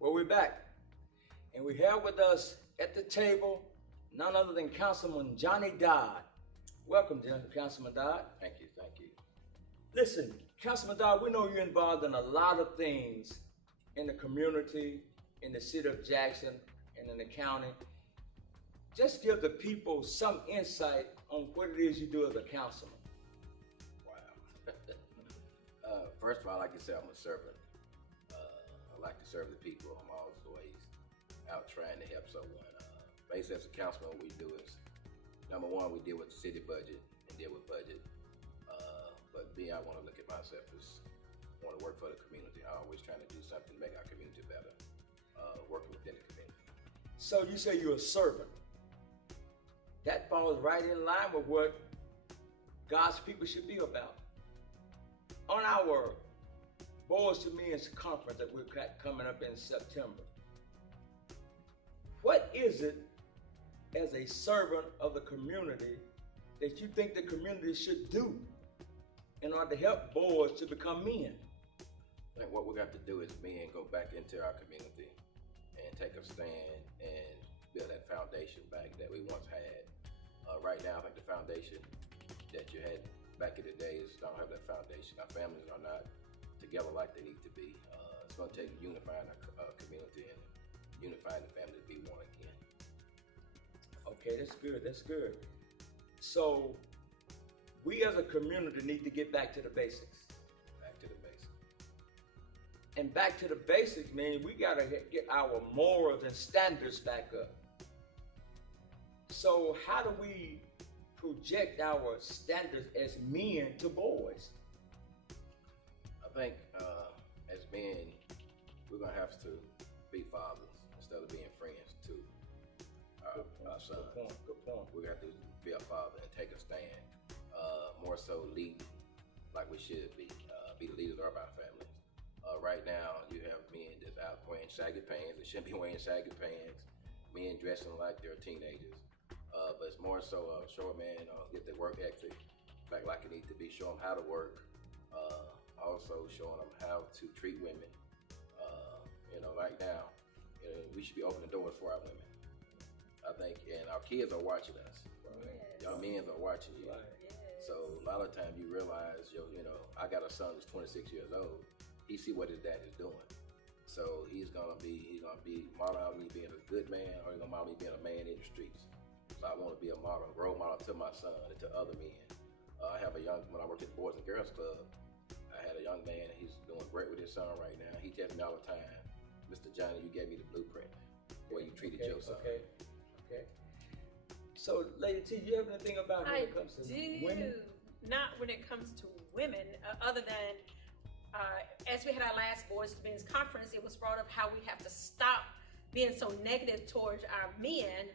Well, we're back, and we have with us at the table none other than Councilman Johnny Dodd. Welcome, Councilman Dodd. Thank you, thank you. Listen, Councilman Dodd, we know you're involved in a lot of things in the community, in the city of Jackson, and in the county. Just give the people some insight on what it is you do as a councilman. Wow. First of all, like you said, I'm a servant. I like to serve the people. I'm always out trying to help someone. Basically, as a councilman, what we do is, number one, we deal with the city budget and deal with budget. But me, I want to look at myself as I want to work for the community. I'm always trying to do something to make our community better, working within the community. So you say you're a servant. That falls right in line with what God's people should be about. On our Boys to Men's conference that we're coming up in September, what is it as a servant of the community that you think the community should do in order to help boys to become men? I think what we got to do is men go back into our community and take a stand and build that foundation back that we once had. Right now, I think the foundation that you had back in the days don't have that foundation. Our families are not together like they need to be. It's going to take unifying our community and unifying the family to be one again. Okay, that's good, that's good. So we as a community need to get back to the basics. Back to the basics. And back to the basics means we gotta get our morals and standards back up. So how do we project our standards as men to boys? I think as men, we're going to have to be fathers instead of being friends to our sons. Good point. We're going to have to be a father and take a stand. More so lead like we should be the leaders of our families. Right now, you have men that's out wearing saggy pants. They shouldn't be wearing saggy pants. Men dressing like they're teenagers. But it's more so show a man, get their work ethic back like it needs to be. Show them how to work. Also showing them how to treat women. Right now, we should be opening doors for our women. I think, and our kids are watching us. Yes. Our men are watching you. Right. Yes. So a lot of times you realize, I got a son that's 26 years old. He see what his dad is doing. So he's gonna be model out me being a good man, or he's gonna model me being a man in the streets. So I want to be a role model to my son and to other men. I have when I worked at the Boys and Girls Club, I had a young man, he's doing great with his son right now. He tells me all the time, Mr. Johnny, you gave me the blueprint where you treated your son. Okay. So, Lady T, do you have anything about when it comes to women? Not when it comes to women, other than as we had our last Boys to Men's conference, it was brought up how we have to stop being so negative towards our men,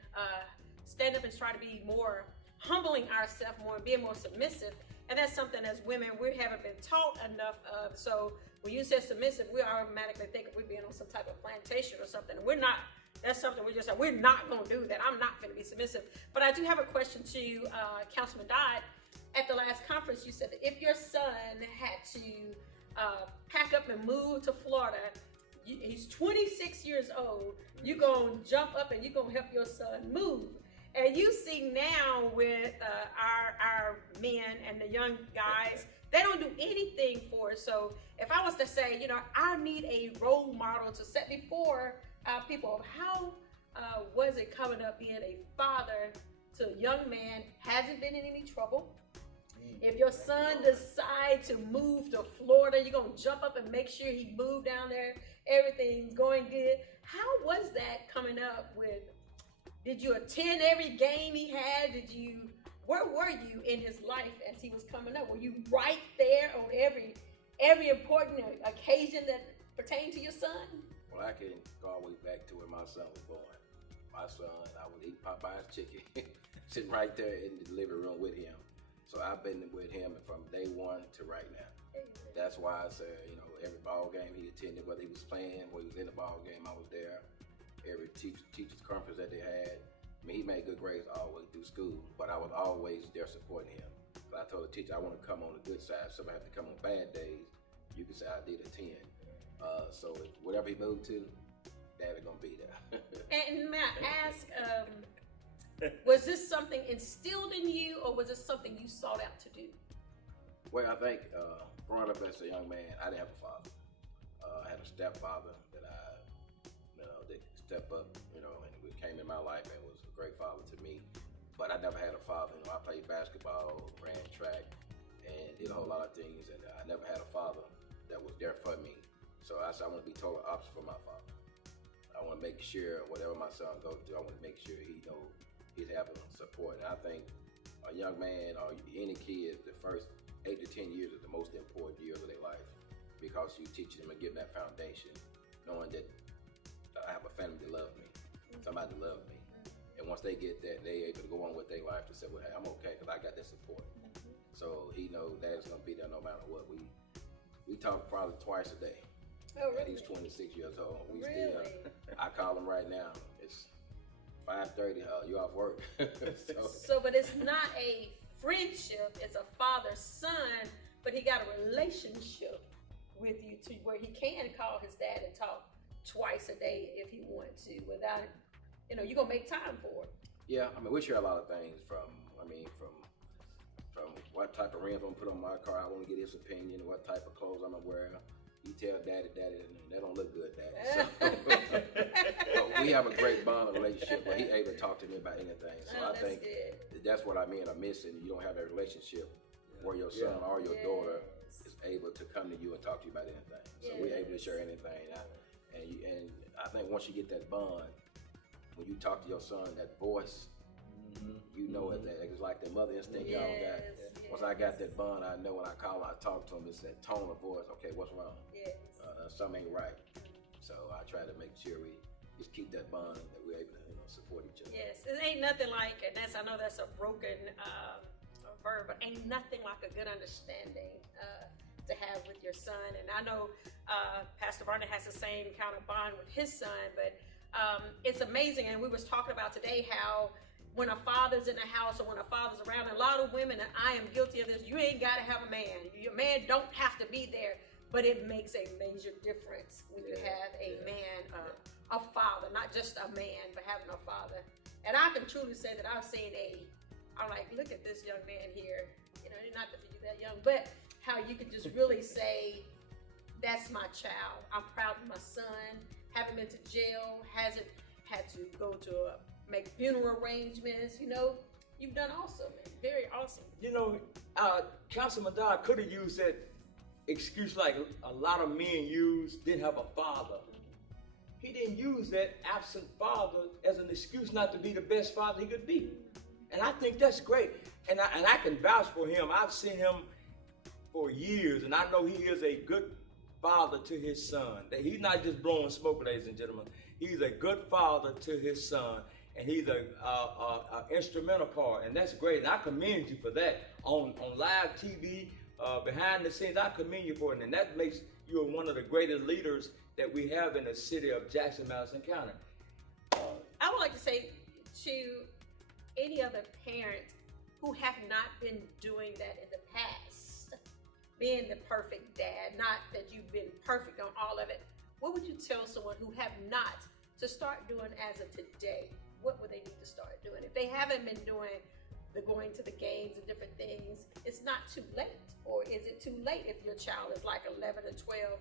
stand up and try to be more humbling ourselves more and being more submissive. And that's something as women we haven't been taught enough of. So when you say submissive, we automatically think we're being on some type of plantation or something. We're not. That's something we just said, we're not going to do that. I'm not going to be submissive. But I do have a question to you, Councilman Dodd. At the last conference, you said that if your son had to pack up and move to Florida, he's 26 years old, you're going to jump up and you're going to help your son move. And you see now with our men and the young guys, they don't do anything for us. So if I was to say, I need a role model to set before people of how was it coming up being a father to a young man, hasn't been in any trouble. If your son decides to move to Florida, you're going to jump up and make sure he moved down there. Everything's going good. How was that coming up with? Did you attend every game he had? Where were you in his life as he was coming up? Were you right there on every important occasion that pertained to your son? Well, I can go all the way back to when my son was born. My son, I would eat Popeye's chicken, sitting right there in the living room with him. So I've been with him from day one to right now. That's why I said, every ball game he attended, whether he was playing, whether he was in the ball game, I was there. Every teacher's conference that they had. He made good grades all the way through school, but I was always there supporting him. So I told the teacher, I want to come on the good side. If somebody have to come on bad days, you can say I did attend. So whatever he moved to, Daddy gonna be there. And may I ask, was this something instilled in you, or was this something you sought out to do? Well, I think growing up as a young man, I didn't have a father. I had a stepfather that that stepped up, and came in my life and was a great father to me. But I never had a father. I played basketball, ran track, and did a whole lot of things, and I never had a father that was there for me. So I said I want to be total opposite for my father. I want to make sure whatever my son goes through, I want to make sure he knows he's having support. And I think a young man or any kid, the first 8 to 10 years is the most important years of their life, because you teach them and give them that foundation, knowing that I have a family that loves me, somebody that loves me. And once they get that, they're able to go on with their life to say, well, hey, I'm okay because I got that support. So he knows Dad's going to be there no matter what. We talk probably twice a day. Oh, really? And he's 26 years old. We Really? still, I call him right now. It's 5:30. You off work? So, but it's not a friendship. It's a father-son, but he got a relationship with you to where he can call his dad and talk twice a day if he wanted to, without, you're gonna make time for it. Yeah, I mean, we share a lot of things from what type of rims I'm gonna put on my car. I want to get his opinion. What type of clothes I'm gonna wear. He tell Daddy, they don't look good, Daddy. So we have a great bond of relationship, but he able to talk to me about anything. So I think that's what I mean. I'm missing. You don't have a relationship where your son or your daughter is able to come to you and talk to you about anything. So we're able to share anything. And I think once you get that bond, when you talk to your son, that voice, you know it. It's like the mother instinct y'all got. Once I got that bond, I know when I call him, I talk to him, it's that tone of voice. Okay, what's wrong? Something ain't right. So I try to make sure we just keep that bond, that we're able to support each other. Yes, it ain't nothing like, and I know that's a broken verb, but ain't nothing like a good understanding to have with your son. And I know Pastor Barnett has the same kind of bond with his son, but it's amazing. And we was talking about today how when a father's in the house or when a father's around, a lot of women, and I am guilty of this, you ain't got to have a man. Your man don't have to be there, but it makes a major difference when you have a man, a father, not just a man, but having a father. And I can truly say that I've seen I'm like, look at this young man here. Not that you're that young, but how you can just really say, that's my child. I'm proud of my son. Haven't been to jail. Hasn't had to go to make funeral arrangements. You've done awesome. Very awesome. Councilman Dodd could have used that excuse like a lot of men use, didn't have a father. He didn't use that absent father as an excuse not to be the best father he could be. And I think that's great. And I can vouch for him. I've seen him for years, and I know he is a good father to his son. That he's not just blowing smoke, ladies and gentlemen. He's a good father to his son, and he's a instrumental part, and that's great. And I commend you for that on live TV, behind the scenes. I commend you for it, and that makes you one of the greatest leaders that we have in the city of Jackson, Madison County. I would like to say to any other parent who have not been doing that in the past, being the perfect dad, not that you've been perfect on all of it, what would you tell someone who have not to start doing as of today? What would they need to start doing? If they haven't been doing the going to the games and different things, it's not too late. Or is it too late if your child is like 11 or 12?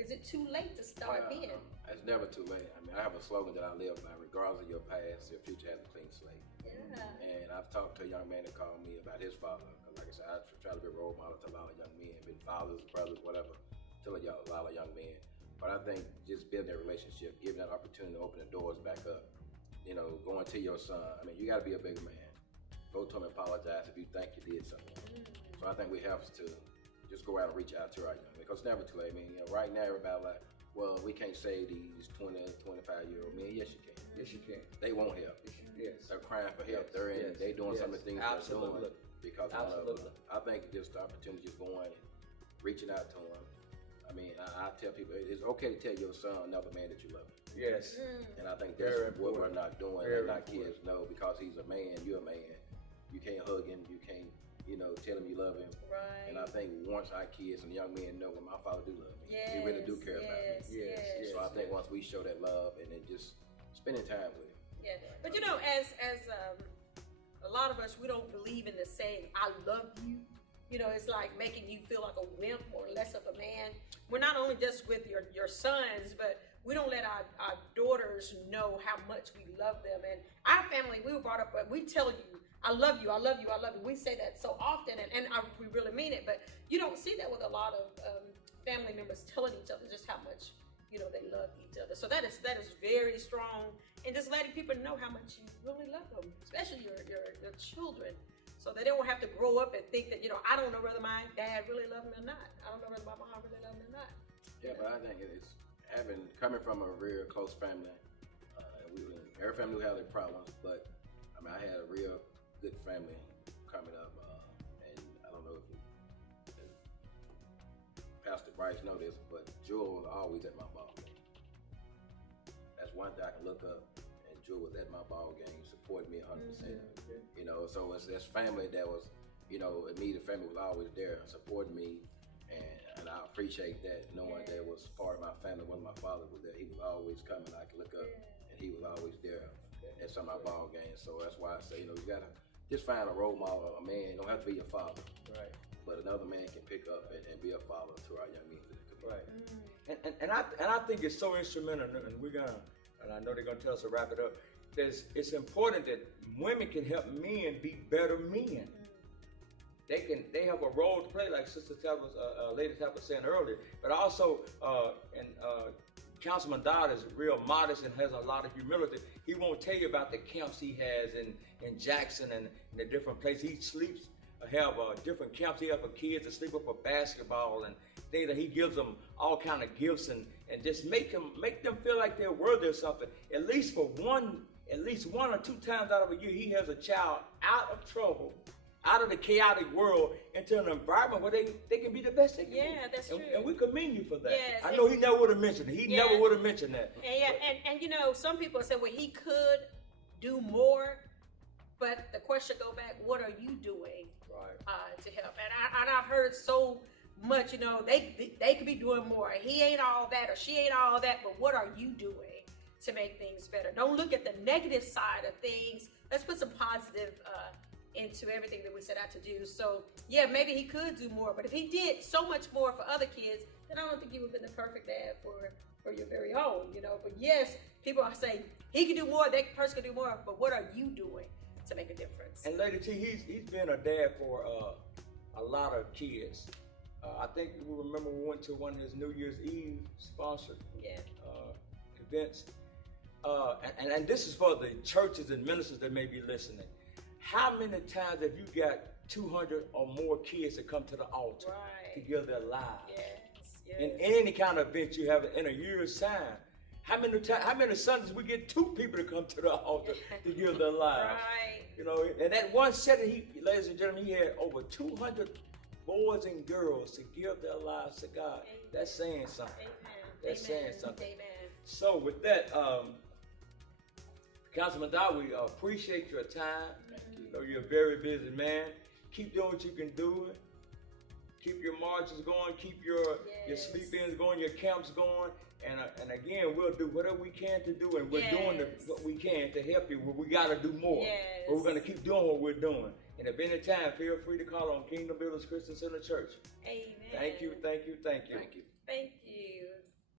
Is it too late to start being? It's never too late. I mean, I have a slogan that I live by: regardless of your past, your future has a clean slate. Yeah. And I've talked to a young man that called me about his father. Like I said, I try to be a role model to a lot of young men, been fathers, brothers, whatever, to a lot of young men. But I think just building that relationship, giving that opportunity to open the doors back up, going to your son. I mean, you got to be a big man. Go to him and apologize if you think you did something. So I think we have to just go out and reach out to our young men, because it's never too late. I mean, right now everybody like, well, we can't save these 20, 25-year-old men. Yes, you can. Yes, you can. They won't help. Yes. They're crying for help. They're doing some of the things they're doing because I think just the opportunity just going and reaching out to them. I mean, I tell people it's okay to tell your son, another man, that you love him. Yes. And I think that's what we're not doing. Let kids know, because he's a man, you're a man. You can't hug him. You can't you know, tell him you love him. Right. And I think once our kids and young men know that my father do love me, he really do care about me. Yes. So I think once we show that love and then just spending time with him. Yeah, but you know, as a lot of us, we don't believe in the saying "I love you." You know, it's like making you feel like a wimp or less of a man. We're not only just with your sons, but we don't let our daughters know how much we love them. And our family, we were brought up, but we tell you, I love you, I love you, I love you. We say that so often, and we really mean it, but you don't see that with a lot of family members telling each other just how much, you know, they love each other. So that is very strong, and just letting people know how much you really love them, especially your children, so that they won't have to grow up and think that, you know, I don't know whether my dad really loved me or not. I don't know whether my mom really loved me or not. Yeah, but I think it's coming from a real close family. Every family will have their problems, but I mean, I had a real good family coming up, and I don't know if Pastor Bryce know this, but Jewel was always at my ball game. That's one thing I can look up, and Jewel was at my ball game, supporting me 100%. You know, so it's this family that was, you know, immediate family was always there supporting me, and I appreciate that, knowing that it was part of my family. When my father was there, he was always coming. I could look up, and he was always there at some of my ball games. So that's why I say, you know, you gotta just find a role model. A man don't have to be your father, Right. but another man can pick up and be a father to our young men in the community. Right. And I think it's so instrumental, and I know they're gonna tell us to wrap it up. It's important that women can help men be better men. They have a role to play, like Sister Lady Tab was saying earlier. But also, Councilman Dodd is real modest and has a lot of humility. He won't tell you about the camps he has in Jackson and the different places. He sleeps, have different camps he have for kids to sleep up for basketball and things that he gives them all kind of gifts and just make them feel like they're worthy of something. At least one or two times out of a year, he has a child out of trouble, out of the chaotic world, into an environment where they can be the best they can be. Yeah, that's true. And we commend you for that. Yes, I know he never would have mentioned it. He never would have mentioned that. And you know, some people say, well, he could do more, but the question go back, what are you doing to help? And I've heard so much, you know, they could be doing more. He ain't all that or she ain't all that, but what are you doing to make things better? Don't look at the negative side of things. Let's put some positive into everything that we set out to do. So yeah, maybe he could do more, but if he did so much more for other kids, then I don't think he would have been the perfect dad for your very own, you know. But yes, people are saying he can do more, that person can do more, but what are you doing to make a difference? And Lady T, he's been a dad for a lot of kids. I think we remember we went to one of his New Year's Eve sponsored events. And this is for the churches and ministers that may be listening. How many times have you got 200 or more kids that come to the altar to give their lives? Yes. In any kind of event you have in a year's time, how many Sundays we get 2 people to come to the altar to give their lives? Right. You know, and that one setting, ladies and gentlemen, he had over 200 boys and girls to give their lives to God. Amen. That's saying something. Amen. That's saying something. Amen. So with that, Councilman Dodd, we appreciate your time. You know, you're a very busy man. Keep doing what you can do. Keep your marches going. Keep your sleep-ins going, your camps going. And again, we'll do whatever we can to do, and we're doing what we can to help you. We got to do more. Yes. But we're going to keep doing what we're doing. And if any time, feel free to call on Kingdom Builders Christian Center Church. Amen. Thank you. Thank you. Thank you.